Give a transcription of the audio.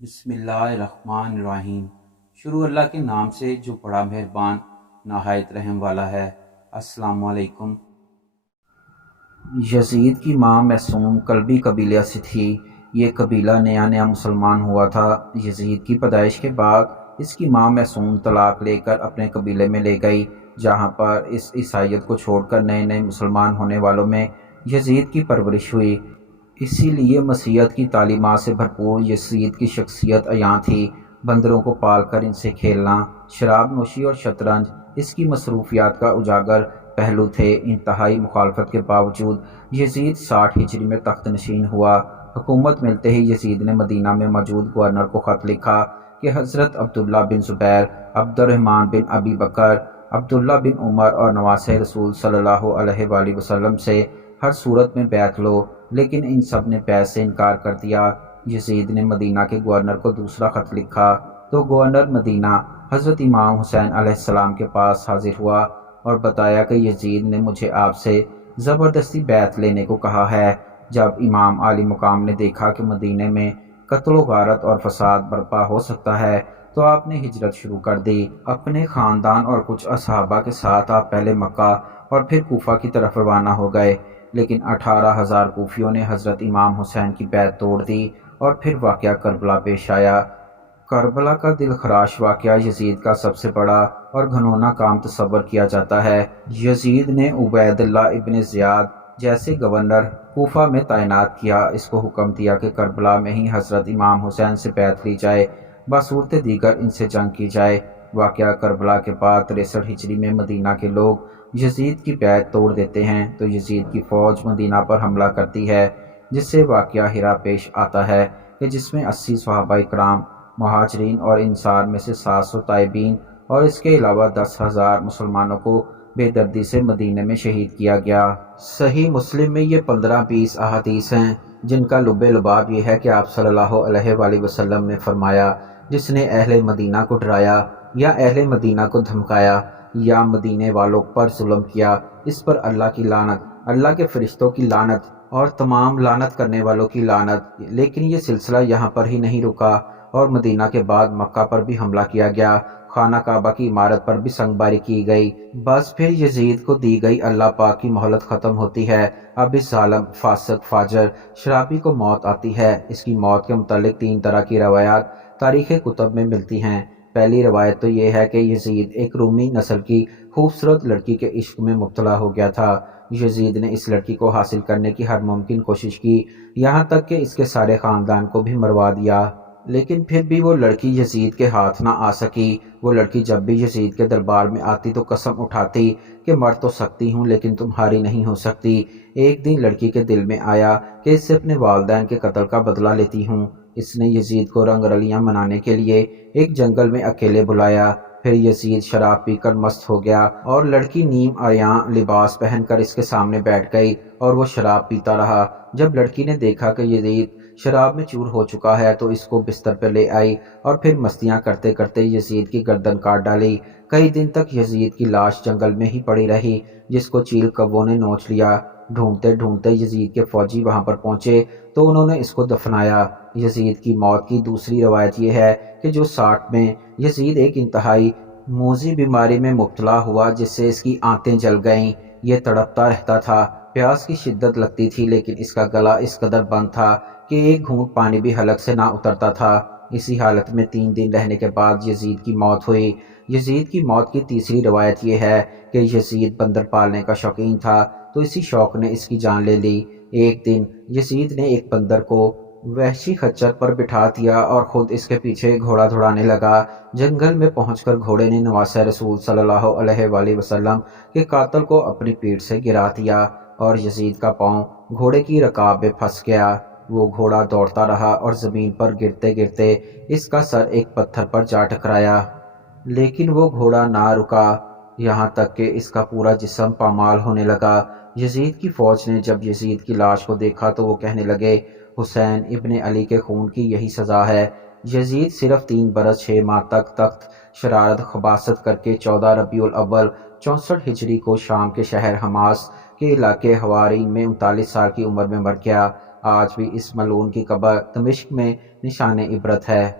بسم اللہ الرحمن الرحیم۔ شروع اللہ کے نام سے جو بڑا مہربان نہایت رحم والا ہے۔ السلام علیکم۔ یزید کی ماں معصوم کلبی قبیلہ سے تھی۔ یہ قبیلہ نیا نیا مسلمان ہوا تھا۔ یزید کی پیدائش کے بعد اس کی ماں معصوم طلاق لے کر اپنے قبیلے میں لے گئی، جہاں پر اس عیسائیت کو چھوڑ کر نئے نئے مسلمان ہونے والوں میں یزید کی پرورش ہوئی۔ اسی لیے مسیحیت کی تعلیمات سے بھرپور یزید کی شخصیت عیاں تھی۔ بندروں کو پال کر ان سے کھیلنا، شراب نوشی اور شطرنج اس کی مصروفیات کا اجاگر پہلو تھے۔ انتہائی مخالفت کے باوجود یزید 60 ہجری میں تخت نشین ہوا۔ حکومت ملتے ہی یزید نے مدینہ میں موجود گورنر کو خط لکھا کہ حضرت عبداللہ بن زبیر، عبد الرحمن بن ابی بکر، عبداللہ بن عمر اور نواسہ رسول صلی اللہ علیہ وآلہ وسلم سے ہر صورت میں بیعت لو، لیکن ان سب نے بیعت سے انکار کر دیا۔ یزید نے مدینہ کے گورنر کو دوسرا خط لکھا تو گورنر مدینہ حضرت امام حسین علیہ السلام کے پاس حاضر ہوا اور بتایا کہ یزید نے مجھے آپ سے زبردستی بیعت لینے کو کہا ہے۔ جب امام عالی مقام نے دیکھا کہ مدینہ میں قتل و غارت اور فساد برپا ہو سکتا ہے تو آپ نے ہجرت شروع کر دی۔ اپنے خاندان اور کچھ اصحابہ کے ساتھ آپ پہلے مکہ اور پھر کوفہ کی طرف روانہ ہو گئے، لیکن 18,000 کوفیوں نے حضرت امام حسین کی بیعت توڑ دی اور پھر واقعہ کربلا پیش آیا۔ کربلا کا دل خراش واقعہ یزید کا سب سے بڑا اور گھنونا کام تصور کیا جاتا ہے۔ یزید نے عبید اللہ ابن زیاد جیسے گورنر کوفہ میں تعینات کیا۔ اس کو حکم دیا کہ کربلا میں ہی حضرت امام حسین سے بیعت لی جائے، بصورت دیگر ان سے جنگ کی جائے۔ واقعہ کربلا کے بعد 63 ہجری میں مدینہ کے لوگ یزید کی بیعت توڑ دیتے ہیں تو یزید کی فوج مدینہ پر حملہ کرتی ہے، جس سے واقعہ ہرا پیش آتا ہے کہ جس میں 80 صحابہ اکرام، مہاجرین اور انصار میں سے 700 تائبین اور اس کے علاوہ 10,000 مسلمانوں کو بے دردی سے مدینہ میں شہید کیا گیا۔ صحیح مسلم میں یہ 15-20 احادیث ہیں جن کا لب لباب یہ ہے کہ آپ صلی اللہ علیہ وآلہ وسلم نے فرمایا، جس نے اہل مدینہ کو ڈرایا یا اہل مدینہ کو دھمکایا یا مدینے والوں پر ظلم کیا، اس پر اللہ کی لعنت، اللہ کے فرشتوں کی لعنت اور تمام لعنت کرنے والوں کی لعنت۔ لیکن یہ سلسلہ یہاں پر ہی نہیں رکا اور مدینہ کے بعد مکہ پر بھی حملہ کیا گیا، خانہ کعبہ کی عمارت پر بھی سنگ باری کی گئی۔ بس پھر یزید کو دی گئی اللہ پاک کی مہلت ختم ہوتی ہے۔ اب اس ظالم، فاسق، فاجر، شرابی کو موت آتی ہے۔ اس کی موت کے متعلق 3 طرح کی روایات تاریخ کتب میں ملتی ہیں۔ پہلی روایت تو یہ ہے کہ یزید ایک رومی نسل کی خوبصورت لڑکی کے عشق میں مبتلا ہو گیا تھا۔ یزید نے اس لڑکی کو حاصل کرنے کی ہر ممکن کوشش کی، یہاں تک کہ اس کے سارے خاندان کو بھی مروا دیا، لیکن پھر بھی وہ لڑکی یزید کے ہاتھ نہ آ سکی۔ وہ لڑکی جب بھی یزید کے دربار میں آتی تو قسم اٹھاتی کہ مر تو سکتی ہوں لیکن تمہاری نہیں ہو سکتی۔ ایک دن لڑکی کے دل میں آیا کہ اس سے اپنے والدین کے قتل کا بدلہ لیتی ہوں۔ اس نے یزید کو رنگ رلیاں منانے کے لیے ایک جنگل میں اکیلے بلایا۔ پھر یزید شراب پی کر مست ہو گیا اور لڑکی نیم عریاں لباس پہن کر اس کے سامنے بیٹھ گئی اور وہ شراب پیتا رہا۔ جب لڑکی نے دیکھا کہ یزید شراب میں چور ہو چکا ہے تو اس کو بستر پر لے آئی اور پھر مستیاں کرتے کرتے یزید کی گردن کاٹ ڈالی۔ کئی دن تک یزید کی لاش جنگل میں ہی پڑی رہی، جس کو چیل کبوں نے نوچ لیا۔ ڈھونڈتے ڈھونڈتے یزید کے فوجی وہاں پر پہنچے تو انہوں نے اس کو دفنایا۔ یزید کی موت کی دوسری روایت یہ ہے کہ جو 60 میں یزید ایک انتہائی موذی بیماری میں مبتلا ہوا جس سے اس کی آنتیں جل گئیں۔ یہ تڑپتا رہتا تھا، پیاس کی شدت لگتی تھی لیکن اس کا گلا اس قدر بند تھا کہ ایک گھونٹ پانی بھی حلق سے نہ اترتا تھا۔ اسی حالت میں 3 دن رہنے کے بعد یزید کی موت ہوئی۔ یزید کی موت کی تیسری روایت یہ ہے کہ یزید بندر پالنے کا شوقین تھا تو اسی شوق نے اس کی جان لے لی۔ ایک دن یزید نے ایک بندر کو وحشی خچر پر بٹھا دیا اور خود اس کے پیچھے گھوڑا دوڑانے لگا۔ جنگل میں پہنچ کر گھوڑے نے نواسہ رسول صلی اللہ علیہ وآلہ وسلم کے قاتل کو اپنی پیٹھ سے گرا دیا اور یزید کا پاؤں گھوڑے کی رکاب میں پھنس گیا۔ وہ گھوڑا دوڑتا رہا اور زمین پر گرتے گرتے اس کا سر ایک پتھر پر جا ٹکرایا، لیکن وہ گھوڑا نہ رکا یہاں تک کہ اس کا پورا جسم پامال ہونے لگا۔ یزید کی فوج نے جب یزید کی لاش کو دیکھا تو وہ کہنے لگے، حسین ابن علی کے خون کی یہی سزا ہے۔ یزید صرف 3 برس 6 ماہ تک تخت شرارت خباثت کر کے 14 ربیع الاول 64 ہجری کو شام کے شہر حماس کے علاقے حوارین میں 39 سال کی عمر میں مر گیا۔ آج بھی اس ملعون کی قبر دمشق میں نشان عبرت ہے۔